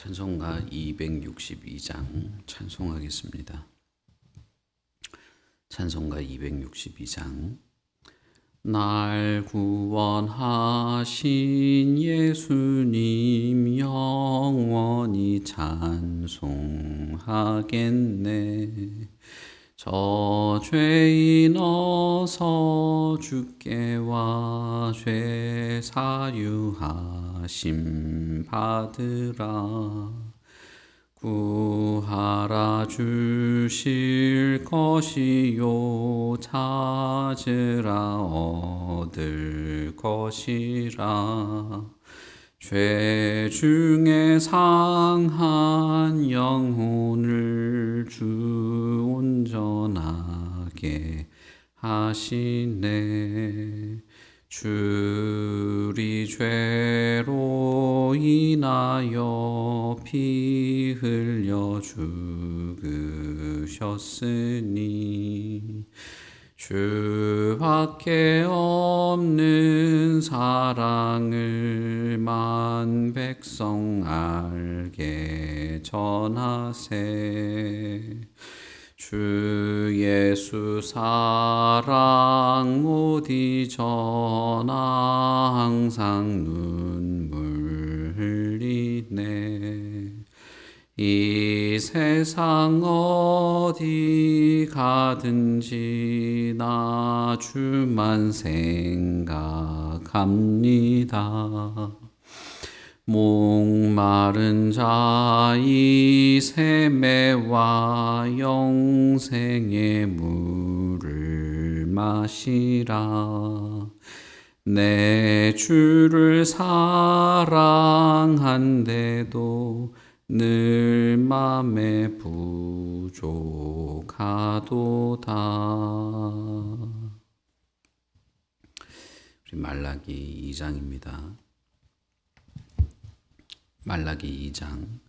찬송가 262장 찬송하겠습니다. 찬송가 262장. 날 구원하신 예수님 영원히 찬송하겠네. 저 죄인 어서 주께 와 죄 사유하심 받으라. 구하라 주실 것이요 찾으라 얻을 것이라. 죄 중에 상한 영혼을 주 온전하게 하시네. 주리 죄로 인하여 피 흘려 죽으셨으니 주밖에 없는 사랑을 만 백성 알게 전하세. 주 예수 사랑 못 잊어나 항상 눈물 흘리네. 이 세상 어디 가든지 나 주만 생각합니다. 목마른 자 이 샘매와 영생의 물을 마시라. 내 주를 사랑한데도 늘 맘에 부족하도다. 우리 말라기 2장입니다. 말라기 2장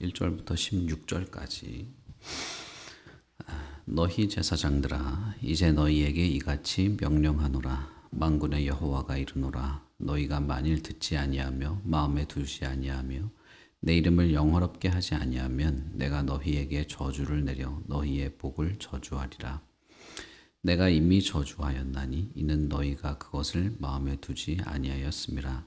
1절부터 16절까지. 너희 제사장들아, 이제 너희에게 이같이 명령하노라. 만군의 여호와가 이르노라. 너희가 만일 듣지 아니하며 마음에 두지 아니하며 내 이름을 영화롭게 하지 아니하면 내가 너희에게 저주를 내려 너희의 복을 저주하리라. 내가 이미 저주하였나니 이는 너희가 그것을 마음에 두지 아니하였음이라.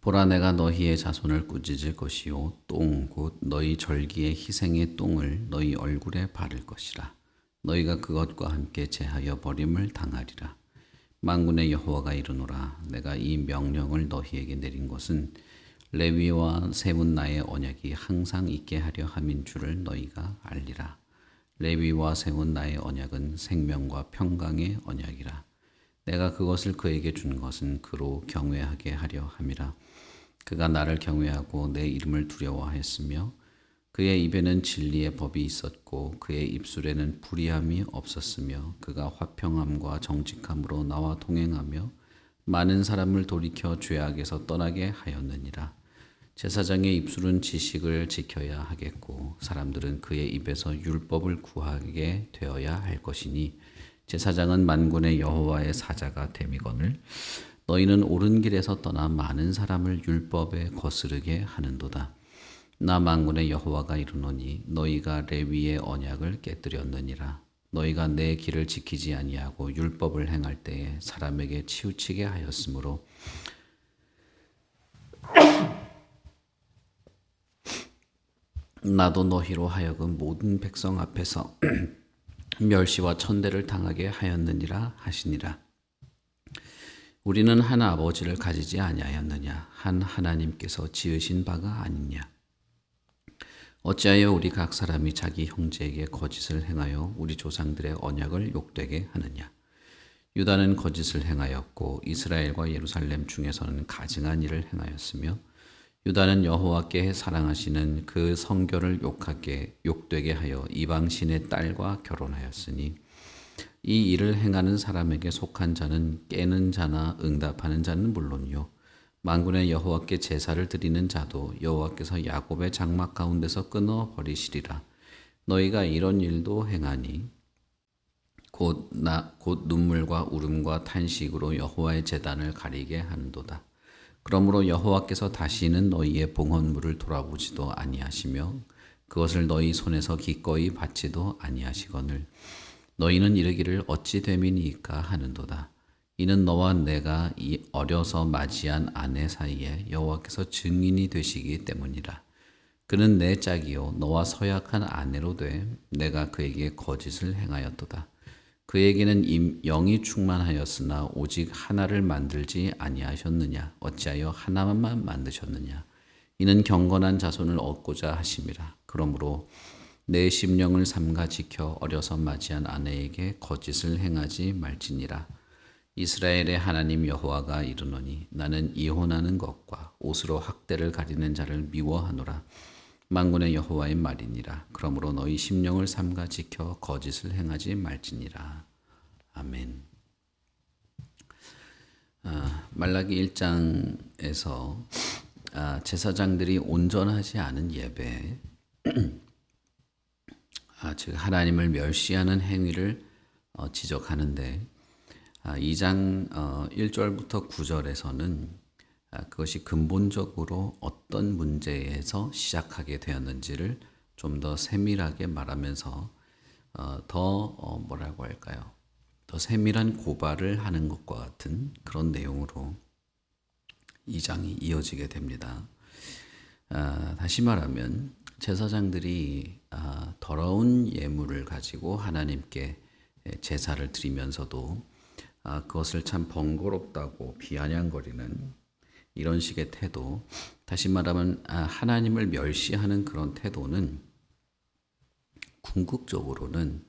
보라, 내가 너희의 자손을 꾸짖을 것이요 똥 곧 너희 절기의 희생의 똥을 너희 얼굴에 바를 것이라. 너희가 그것과 함께 제하여 버림을 당하리라. 만군의 여호와가 이르노라. 내가 이 명령을 너희에게 내린 것은 레위와 세운 나의 언약이 항상 있게 하려 함인 줄을 너희가 알리라. 레위와 세운 나의 언약은 생명과 평강의 언약이라. 내가 그것을 그에게 준 것은 그로 경외하게 하려 함이라. 그가 나를 경외하고 내 이름을 두려워하였으며 그의 입에는 진리의 법이 있었고 그의 입술에는 불의함이 없었으며 그가 화평함과 정직함으로 나와 동행하며 많은 사람을 돌이켜 죄악에서 떠나게 하였느니라. 제사장의 입술은 지식을 지켜야 하겠고 사람들은 그의 입에서 율법을 구하게 되어야 할 것이니 제사장은 만군의 여호와의 사자가 됨이거늘 너희는 옳은 길에서 떠나 많은 사람을 율법에 거스르게 하는도다. 나 만군의 여호와가 이르노니 너희가 레위의 언약을 깨뜨렸느니라. 너희가 내 길을 지키지 아니하고 율법을 행할 때에 사람에게 치우치게 하였으므로 나도 너희로 하여금 모든 백성 앞에서 멸시와 천대를 당하게 하였느니라 하시니라. 우리는 한 아버지를 가지지 아니하였느냐? 한 하나님께서 지으신 바가 아니냐? 어찌하여 우리 각 사람이 자기 형제에게 거짓을 행하여 우리 조상들의 언약을 욕되게 하느냐? 유다는 거짓을 행하였고 이스라엘과 예루살렘 중에서는 가증한 일을 행하였으며 유다는 여호와께 사랑하시는 그 성결을 욕되게 하여 이방신의 딸과 결혼하였으니 이 일을 행하는 사람에게 속한 자는 깨는 자나 응답하는 자는 물론이요 만군의 여호와께 제사를 드리는 자도 여호와께서 야곱의 장막 가운데서 끊어 버리시리라. 너희가 이런 일도 행하니 곧 눈물과 울음과 탄식으로 여호와의 제단을 가리게 하는도다. 그러므로 여호와께서 다시는 너희의 봉헌물을 돌아보지도 아니하시며 그것을 너희 손에서 기꺼이 받지도 아니하시거늘 너희는 이르기를 어찌 됨이니까 하는도다. 이는 너와 내가 이 어려서 맞이한 아내 사이에 여호와께서 증인이 되시기 때문이라. 그는 내 짝이요 너와 서약한 아내로 돼 내가 그에게 거짓을 행하였도다. 그에게는 영이 충만하였으나 오직 하나를 만들지 아니하셨느냐? 어찌하여 하나만 만드셨느냐? 이는 경건한 자손을 얻고자 하심이라. 그러므로 내 심령을 삼가 지켜 어려서 맞이한 아내에게 거짓을 행하지 말지니라. 이스라엘의 하나님 여호와가 이르노니 나는 이혼하는 것과 옷으로 학대를 가리는 자를 미워하노라. 만군의 여호와의 말이니라. 그러므로 너희 심령을 삼가 지켜 거짓을 행하지 말지니라. 아멘. 말라기 1장에서 제사장들이 온전하지 않은 예배, 즉 하나님을 멸시하는 행위를 지적하는데 2장 1절부터 9절에서는 그것이 근본적으로 어떤 문제에서 시작하게 되었는지를 좀 더 세밀하게 말하면서 더 뭐라고 할까요? 더 세밀한 고발을 하는 것과 같은 그런 내용으로 2장이 이어지게 됩니다. 다시 말하면 제사장들이 더러운 예물을 가지고 하나님께 제사를 드리면서도 그것을 참 번거롭다고 비아냥거리는 이런 식의 태도, 다시 말하면 하나님을 멸시하는 그런 태도는 궁극적으로는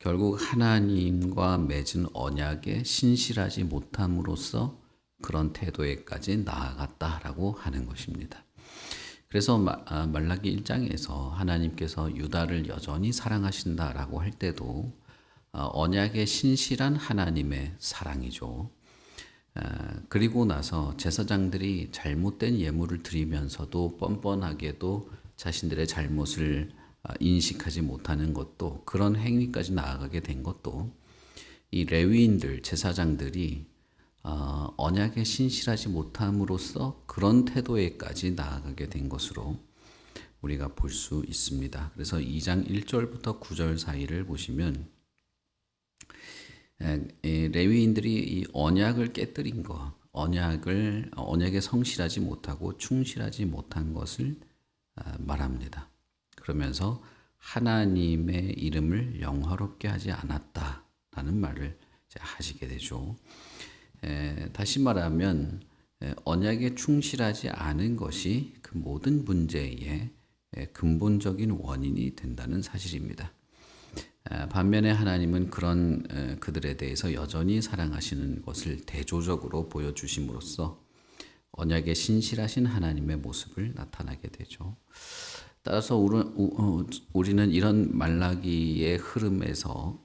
결국 하나님과 맺은 언약에 신실하지 못함으로써 그런 태도에까지 나아갔다라고 하는 것입니다. 그래서 말라기 1장에서 하나님께서 유다를 여전히 사랑하신다라고 할 때도 언약에 신실한 하나님의 사랑이죠. 그리고 나서 제사장들이 잘못된 예물을 드리면서도 뻔뻔하게도 자신들의 잘못을 인식하지 못하는 것도, 그런 행위까지 나아가게 된 것도 이 레위인들, 제사장들이 언약에 신실하지 못함으로써 그런 태도에까지 나아가게 된 것으로 우리가 볼 수 있습니다. 그래서 2장 1절부터 9절 사이를 보시면 레위인들이 이 언약을 깨뜨린 것, 언약에 성실하지 못하고 충실하지 못한 것을 말합니다. 그러면서 하나님의 이름을 영화롭게 하지 않았다라는 말을 하시게 되죠. 다시 말하면 언약에 충실하지 않은 것이 그 모든 문제의 근본적인 원인이 된다는 사실입니다. 반면에 하나님은 그런 그들에 대해서 여전히 사랑하시는 것을 대조적으로 보여주심으로써 언약에 신실하신 하나님의 모습을 나타나게 되죠. 따라서 우리는 이런 말라기의 흐름에서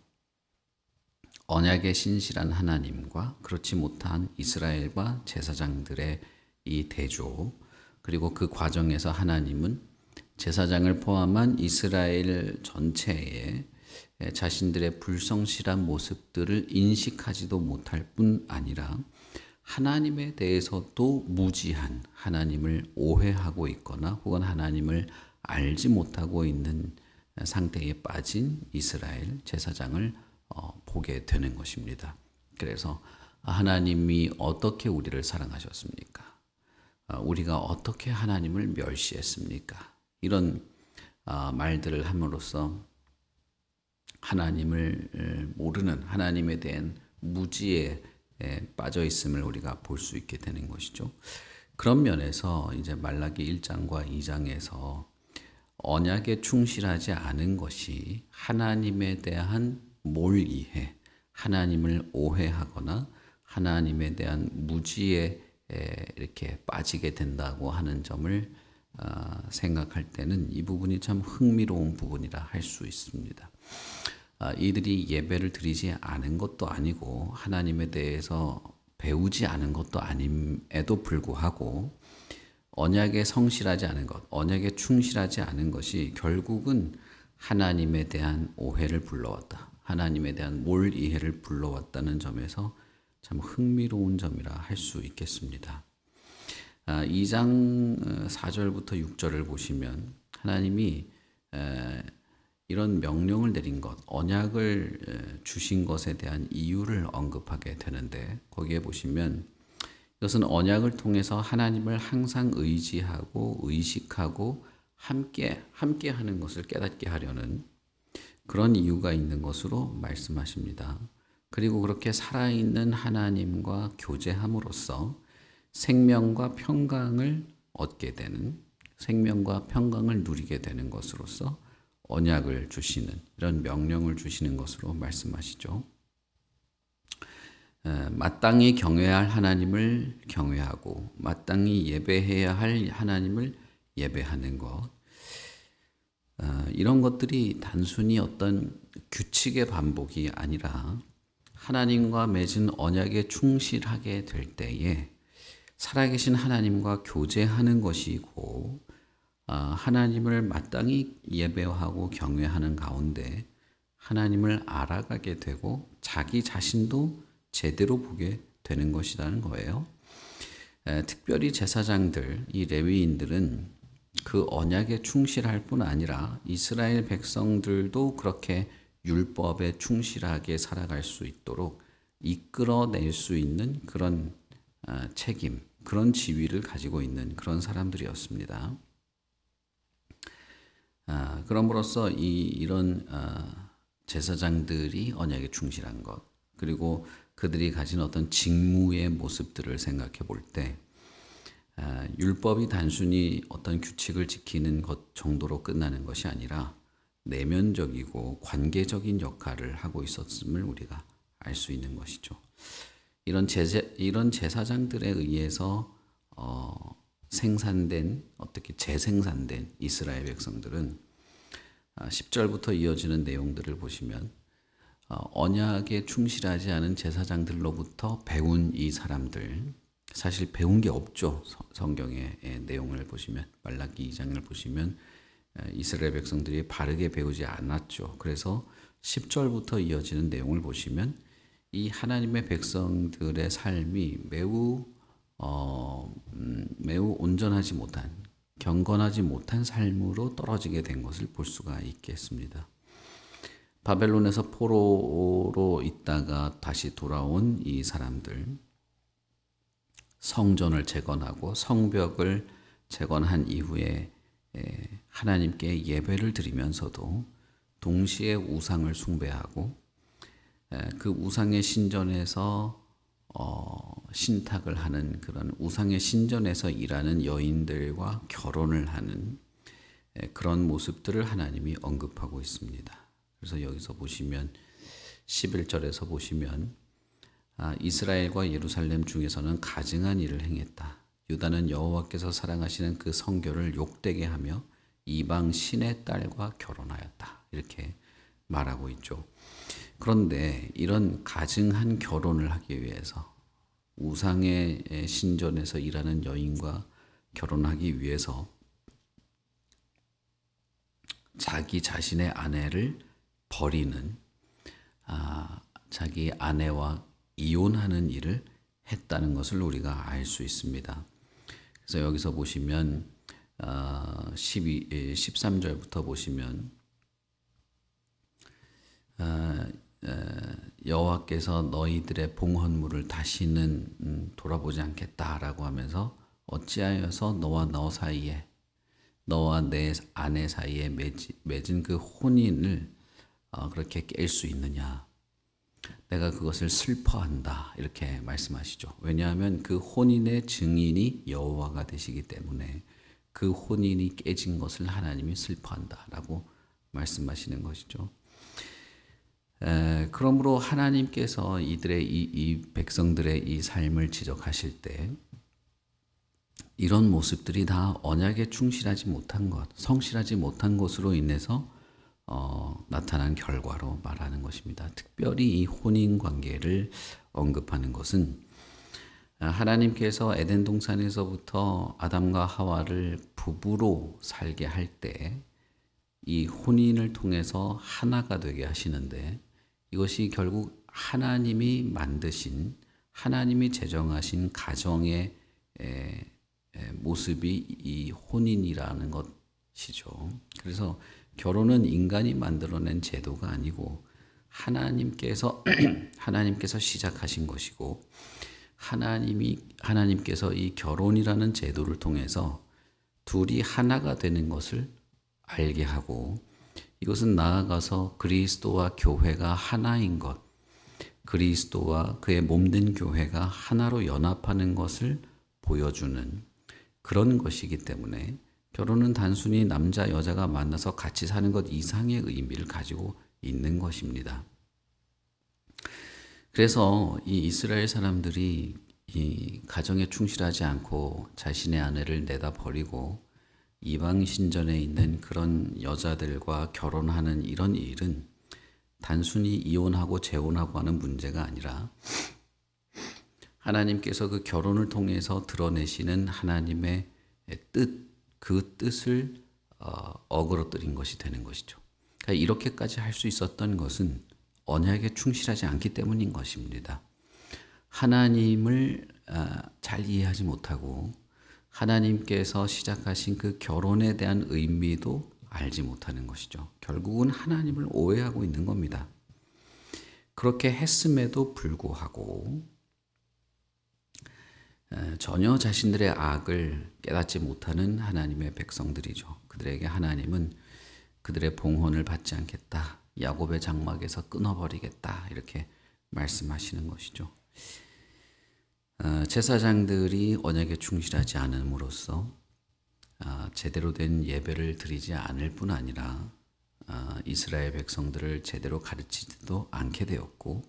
언약에 신실한 하나님과 그렇지 못한 이스라엘과 제사장들의 이 대조, 그리고 그 과정에서 하나님은 제사장을 포함한 이스라엘 전체에 자신들의 불성실한 모습들을 인식하지도 못할 뿐 아니라 하나님에 대해서도 무지한, 하나님을 오해하고 있거나 혹은 하나님을 알지 못하고 있는 상태에 빠진 이스라엘 제사장을 보게 되는 것입니다. 그래서 하나님이 어떻게 우리를 사랑하셨습니까? 우리가 어떻게 하나님을 멸시했습니까? 이런 말들을 함으로써 하나님을 모르는, 하나님에 대한 무지에 빠져 있음을 우리가 볼 수 있게 되는 것이죠. 그런 면에서 이제 말라기 1장과 2장에서 언약에 충실하지 않은 것이 하나님에 대한 몰이해, 하나님을 오해하거나 하나님에 대한 무지에 이렇게 빠지게 된다고 하는 점을 생각할 때는 이 부분이 참 흥미로운 부분이라 할 수 있습니다. 이들이 예배를 드리지 않은 것도 아니고 하나님에 대해서 배우지 않은 것도 아님에도 불구하고 언약에 성실하지 않은 것, 언약에 충실하지 않은 것이 결국은 하나님에 대한 오해를 불러왔다, 하나님에 대한 몰이해를 불러왔다는 점에서 참 흥미로운 점이라 할 수 있겠습니다. 2장 4절부터 6절을 보시면 하나님이 이런 명령을 내린 것, 언약을 주신 것에 대한 이유를 언급하게 되는데 거기에 보시면 이것은 언약을 통해서 하나님을 항상 의지하고 의식하고 함께 하는 것을 깨닫게 하려는 그런 이유가 있는 것으로 말씀하십니다. 그리고 그렇게 살아있는 하나님과 교제함으로써 생명과 평강을 얻게 되는, 생명과 평강을 누리게 되는 것으로서 언약을 주시는, 이런 명령을 주시는 것으로 말씀하시죠. 마땅히 경외할 하나님을 경외하고 마땅히 예배해야 할 하나님을 예배하는 것, 이런 것들이 단순히 어떤 규칙의 반복이 아니라 하나님과 맺은 언약에 충실하게 될 때에 살아계신 하나님과 교제하는 것이고, 하나님을 마땅히 예배하고 경외하는 가운데 하나님을 알아가게 되고 자기 자신도 제대로 보게 되는 것이라는 거예요. 특별히 제사장들, 이 레위인들은 그 언약에 충실할 뿐 아니라 이스라엘 백성들도 그렇게 율법에 충실하게 살아갈 수 있도록 이끌어낼 수 있는 그런 책임, 그런 지위를 가지고 있는 그런 사람들이었습니다. 그럼으로써 이런 제사장들이 언약에 충실한 것, 그리고 그들이 가진 어떤 직무의 모습들을 생각해 볼 때 율법이 단순히 어떤 규칙을 지키는 것 정도로 끝나는 것이 아니라 내면적이고 관계적인 역할을 하고 있었음을 우리가 알 수 있는 것이죠. 이런 제사장들에 의해서 생산된, 어떻게 재생산된 이스라엘 백성들은 10절부터 이어지는 내용들을 보시면 언약에 충실하지 않은 제사장들로부터 배운 이 사람들, 사실 배운 게 없죠. 성경의 내용을 보시면, 말라기 2장을 보시면 이스라엘 백성들이 바르게 배우지 않았죠. 그래서 10절부터 이어지는 내용을 보시면 이 하나님의 백성들의 삶이 매우 온전하지 못한, 경건하지 못한 삶으로 떨어지게 된 것을 볼 수가 있겠습니다. 바벨론에서 포로로 있다가 다시 돌아온 이 사람들, 성전을 재건하고 성벽을 재건한 이후에 하나님께 예배를 드리면서도 동시에 우상을 숭배하고 그 우상의 신전에서 신탁을 하는, 그런 우상의 신전에서 일하는 여인들과 결혼을 하는 그런 모습들을 하나님이 언급하고 있습니다. 그래서 여기서 보시면 11절에서 보시면 이스라엘과 예루살렘 중에서는 가증한 일을 행했다. 유다는 여호와께서 사랑하시는 그 성교를 욕되게 하며 이방 신의 딸과 결혼하였다. 이렇게 말하고 있죠. 그런데 이런 가증한 결혼을 하기 위해서, 우상의 신전에서 일하는 여인과 결혼하기 위해서 자기 자신의 아내를 버리는, 자기 아내와 이혼하는 일을 했다는 것을 우리가 알 수 있습니다. 그래서 여기서 보시면 13절부터 보시면 여호와께서 너희들의 봉헌물을 다시는 돌아보지 않겠다라고 하면서 어찌하여서 너와 내 아내 사이에 맺은 그 혼인을 그렇게 깰 수 있느냐. 내가 그것을 슬퍼한다. 이렇게 말씀하시죠. 왜냐하면 그 혼인의 증인이 여호와가 되시기 때문에 그 혼인이 깨진 것을 하나님이 슬퍼한다라고 말씀하시는 것이죠. 그러므로 하나님께서 이들의 이 백성들의 이 삶을 지적하실 때 이런 모습들이 다 언약에 충실하지 못한 것, 성실하지 못한 것으로 인해서 나타난 결과로 말하는 것입니다. 특별히 이 혼인 관계를 언급하는 것은 하나님께서 에덴 동산에서부터 아담과 하와를 부부로 살게 할 때 이 혼인을 통해서 하나가 되게 하시는데, 이것이 결국 하나님이 만드신, 하나님이 제정하신 가정의 모습이 이 혼인이라는 것이죠. 그래서 결혼은 인간이 만들어낸 제도가 아니고 하나님께서 하나님께서 시작하신 것이고 하나님께서 이 결혼이라는 제도를 통해서 둘이 하나가 되는 것을 알게 하고 이것은 나아가서 그리스도와 교회가 하나인 것, 그리스도와 그의 몸된 교회가 하나로 연합하는 것을 보여주는 그런 것이기 때문에 결혼은 단순히 남자 여자가 만나서 같이 사는 것 이상의 의미를 가지고 있는 것입니다. 그래서 이 이스라엘 사람들이 이 가정에 충실하지 않고 자신의 아내를 내다 버리고 이방 신전에 있는 그런 여자들과 결혼하는 이런 일은 단순히 이혼하고 재혼하고 하는 문제가 아니라 하나님께서 그 결혼을 통해서 드러내시는 하나님의 뜻, 그 뜻을 어그러뜨린 것이 되는 것이죠. 그러니까 이렇게까지 할 수 있었던 것은 언약에 충실하지 않기 때문인 것입니다. 하나님을 잘 이해하지 못하고 하나님께서 시작하신 그 결혼에 대한 의미도 알지 못하는 것이죠. 결국은 하나님을 오해하고 있는 겁니다. 그렇게 했음에도 불구하고 전혀 자신들의 악을 깨닫지 못하는 하나님의 백성들이죠. 그들에게 하나님은 그들의 봉헌을 받지 않겠다. 야곱의 장막에서 끊어버리겠다. 이렇게 말씀하시는 것이죠. 제사장들이 언약에 충실하지 않음으로써 제대로 된 예배를 드리지 않을 뿐 아니라 이스라엘 백성들을 제대로 가르치지도 않게 되었고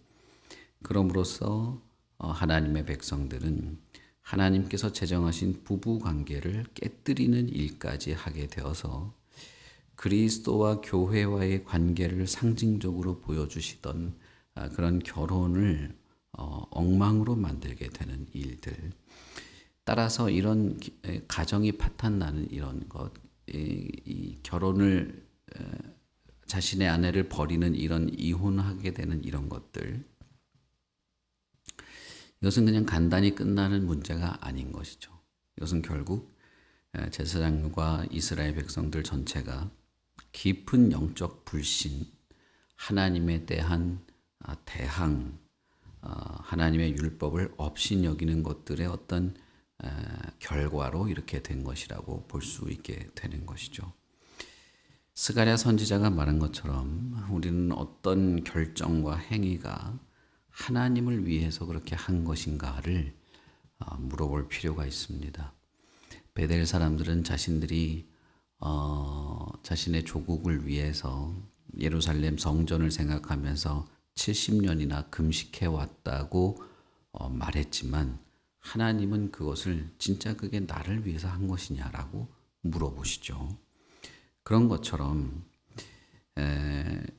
그럼으로써 하나님의 백성들은 하나님께서 제정하신 부부 관계를 깨뜨리는 일까지 하게 되어서 그리스도와 교회와의 관계를 상징적으로 보여주시던 그런 결혼을 엉망으로 만들게 되는 일들. 따라서 이런 가정이 파탄나는 이런 것, 이 결혼을 자신의 아내를 버리는 이런 이혼하게 되는 이런 것들. 이것은 그냥 간단히 끝나는 문제가 아닌 것이죠. 이것은 결국 제사장과 이스라엘 백성들 전체가 깊은 영적 불신, 하나님에 대한 대항, 하나님의 율법을 업신여기는 것들의 어떤 결과로 이렇게 된 것이라고 볼 수 있게 되는 것이죠. 스가랴 선지자가 말한 것처럼 우리는 어떤 결정과 행위가 하나님을 위해서 그렇게 한 것인가를 물어볼 필요가 있습니다. 베델 사람들은 자신들이 자신의 조국을 위해서 예루살렘 성전을 생각하면서 70년이나 금식해 왔다고 말했지만 하나님은 그것을 진짜 그게 나를 위해서 한 것이냐라고 물어보시죠. 그런 것처럼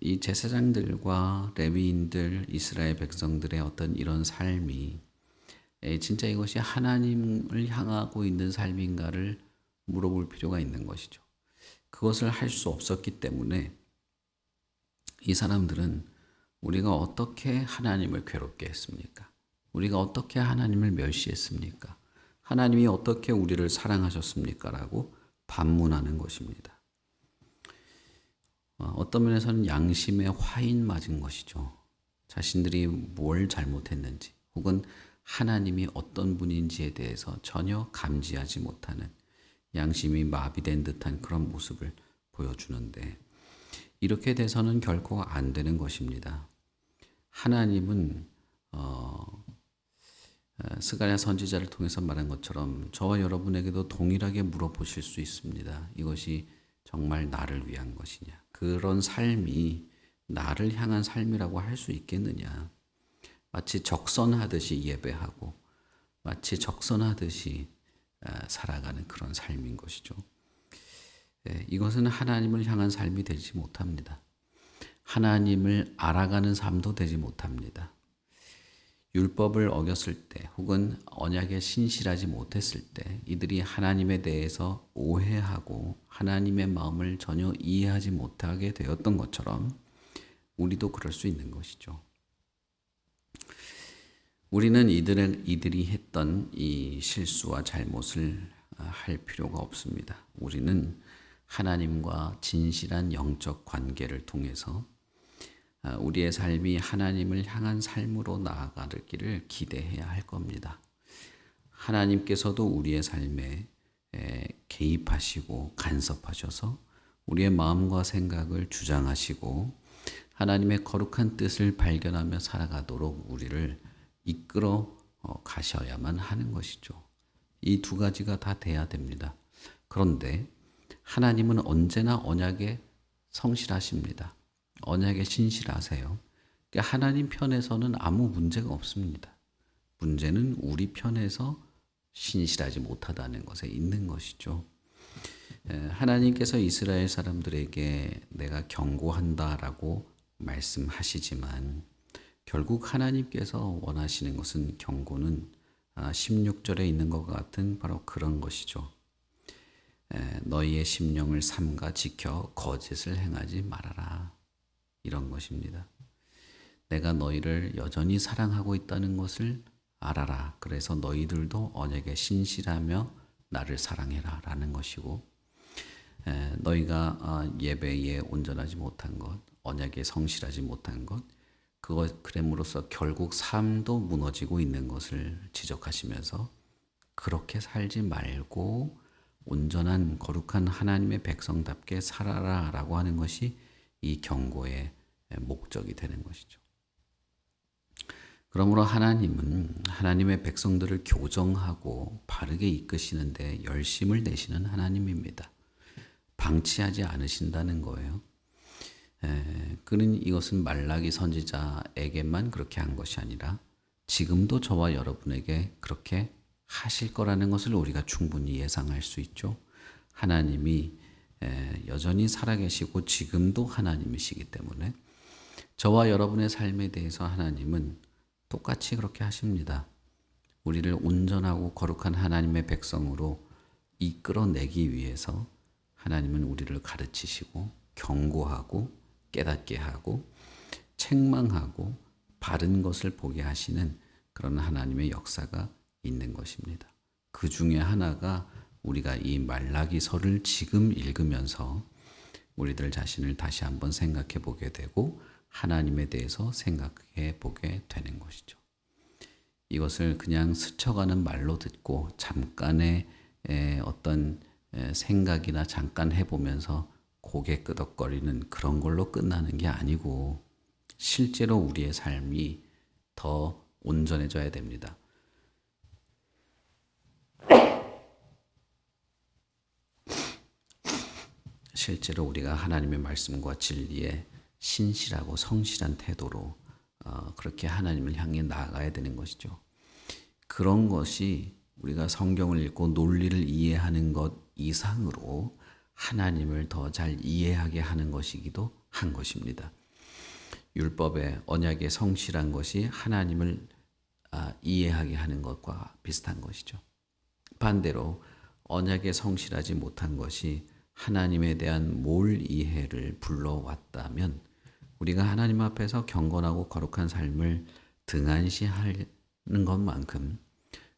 이 제사장들과 레위인들, 이스라엘 백성들의 어떤 이런 삶이 진짜 이것이 하나님을 향하고 있는 삶인가를 물어볼 필요가 있는 것이죠. 그것을 할 수 없었기 때문에 이 사람들은 우리가 어떻게 하나님을 괴롭게 했습니까? 우리가 어떻게 하나님을 멸시했습니까? 하나님이 어떻게 우리를 사랑하셨습니까? 라고 반문하는 것입니다. 어떤 면에서는 양심에 화인 맞은 것이죠. 자신들이 뭘 잘못했는지 혹은 하나님이 어떤 분인지에 대해서 전혀 감지하지 못하는 양심이 마비된 듯한 그런 모습을 보여주는데 이렇게 돼서는 결코 안 되는 것입니다. 하나님은 스가랴 선지자를 통해서 말한 것처럼 저와 여러분에게도 동일하게 물어보실 수 있습니다. 이것이 정말 나를 위한 것이냐? 그런 삶이 나를 향한 삶이라고 할 수 있겠느냐? 마치 적선하듯이 예배하고 마치 적선하듯이 살아가는 그런 삶인 것이죠. 이것은 하나님을 향한 삶이 되지 못합니다. 하나님을 알아가는 삶도 되지 못합니다. 율법을 어겼을 때 혹은 언약에 신실하지 못했을 때 이들이 하나님에 대해서 오해하고 하나님의 마음을 전혀 이해하지 못하게 되었던 것처럼 우리도 그럴 수 있는 것이죠. 우리는 이들이 했던 이 실수와 잘못을 할 필요가 없습니다. 우리는 하나님과 진실한 영적 관계를 통해서 우리의 삶이 하나님을 향한 삶으로 나아가기를 기대해야 할 겁니다. 하나님께서도 우리의 삶에 개입하시고 간섭하셔서 우리의 마음과 생각을 주장하시고 하나님의 거룩한 뜻을 발견하며 살아가도록 우리를 이끌어 가셔야만 하는 것이죠. 이 두 가지가 다 돼야 됩니다. 그런데 하나님은 언제나 언약에 성실하십니다. 언약에 신실하세요. 그러니까 하나님 편에서는 아무 문제가 없습니다. 문제는 우리 편에서 신실하지 못하다는 것에 있는 것이죠. 하나님께서 이스라엘 사람들에게 내가 경고한다라고 말씀하시지만 결국 하나님께서 원하시는 것은 경고는 16절에 있는 것 같은 바로 그런 것이죠. 너희의 심령을 삼가 지켜 거짓을 행하지 말아라. 이런 것입니다. 내가 너희를 여전히 사랑하고 있다는 것을 알아라. 그래서 너희들도 언약에 신실하며 나를 사랑해라 라는 것이고, 너희가 예배에 온전하지 못한 것, 언약에 성실하지 못한 것, 그럼으로써 결국 삶도 무너지고 있는 것을 지적하시면서 그렇게 살지 말고 온전한 거룩한 하나님의 백성답게 살아라 라고 하는 것이 이 경고의 목적이 되는 것이죠. 그러므로 하나님은 하나님의 백성들을 교정하고 바르게 이끄시는데 열심을 내시는 하나님입니다. 방치하지 않으신다는 거예요. 그는 이것은 말라기 선지자에게만 그렇게 한 것이 아니라 지금도 저와 여러분에게 그렇게 하실 거라는 것을 우리가 충분히 예상할 수 있죠. 하나님이 여전히 살아계시고 지금도 하나님이시기 때문에 저와 여러분의 삶에 대해서 하나님은 똑같이 그렇게 하십니다. 우리를 온전하고 거룩한 하나님의 백성으로 이끌어내기 위해서 하나님은 우리를 가르치시고 경고하고 깨닫게 하고 책망하고 바른 것을 보게 하시는 그런 하나님의 역사가 있는 것입니다. 그 중에 하나가 우리가 이 말라기서를 지금 읽으면서 우리들 자신을 다시 한번 생각해 보게 되고 하나님에 대해서 생각해 보게 되는 것이죠. 이것을 그냥 스쳐가는 말로 듣고 잠깐의 어떤 생각이나 잠깐 해보면서 고개 끄덕거리는 그런 걸로 끝나는 게 아니고 실제로 우리의 삶이 더 온전해져야 됩니다. 실제로 우리가 하나님의 말씀과 진리에 신실하고 성실한 태도로 그렇게 하나님을 향해 나아가야 되는 것이죠. 그런 것이 우리가 성경을 읽고 논리를 이해하는 것 이상으로 하나님을 더 잘 이해하게 하는 것이기도 한 것입니다. 율법의 언약의 성실한 것이 하나님을 이해하게 하는 것과 비슷한 것이죠. 반대로 언약에 성실하지 못한 것이 하나님에 대한 몰 이해를 불러왔다면 우리가 하나님 앞에서 경건하고 거룩한 삶을 등한시하는 것만큼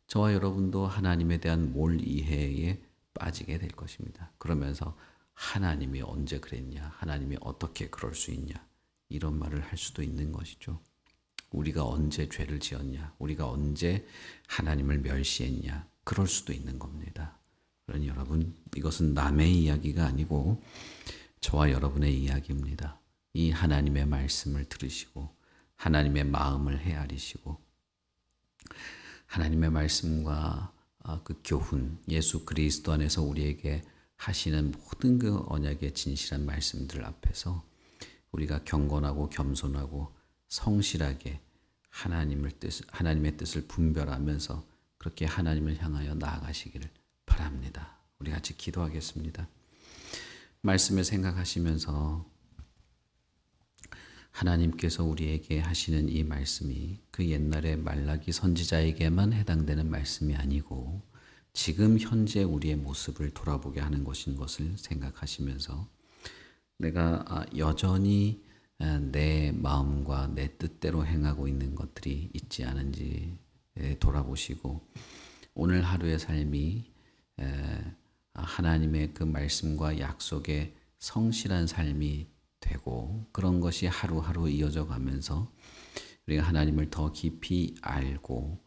저와 여러분도 하나님에 대한 몰 이해에 빠지게 될 것입니다. 그러면서 하나님이 언제 그랬냐, 하나님이 어떻게 그럴 수 있냐, 이런 말을 할 수도 있는 것이죠. 우리가 언제 죄를 지었냐, 우리가 언제 하나님을 멸시했냐, 그럴 수도 있는 겁니다. 그러니 여러분, 이것은 남의 이야기가 아니고 저와 여러분의 이야기입니다. 이 하나님의 말씀을 들으시고 하나님의 마음을 헤아리시고 하나님의 말씀과 그 교훈, 예수 그리스도 안에서 우리에게 하시는 모든 그 언약의 진실한 말씀들 앞에서 우리가 경건하고 겸손하고 성실하게 하나님의 뜻을 분별하면서 그렇게 하나님을 향하여 나아가시기를 바랍니다. 우리 같이 기도하겠습니다. 말씀을 생각하시면서 하나님께서 우리에게 하시는 이 말씀이 그 옛날에 말라기 선지자에게만 해당되는 말씀이 아니고 지금 현재 우리의 모습을 돌아보게 하는 것인 것을 생각하시면서 내가 여전히 내 마음과 내 뜻대로 행하고 있는 것들이 있지 않은지 돌아보시고 오늘 하루의 삶이 하나님의 그 말씀과 약속에 성실한 삶이 되고 그런 것이 하루하루 이어져 가면서 우리가 하나님을 더 깊이 알고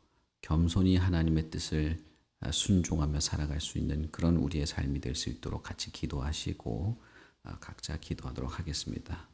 겸손히 하나님의 뜻을 순종하며 살아갈 수 있는 그런 우리의 삶이 될 수 있도록 같이 기도하시고 각자 기도하도록 하겠습니다.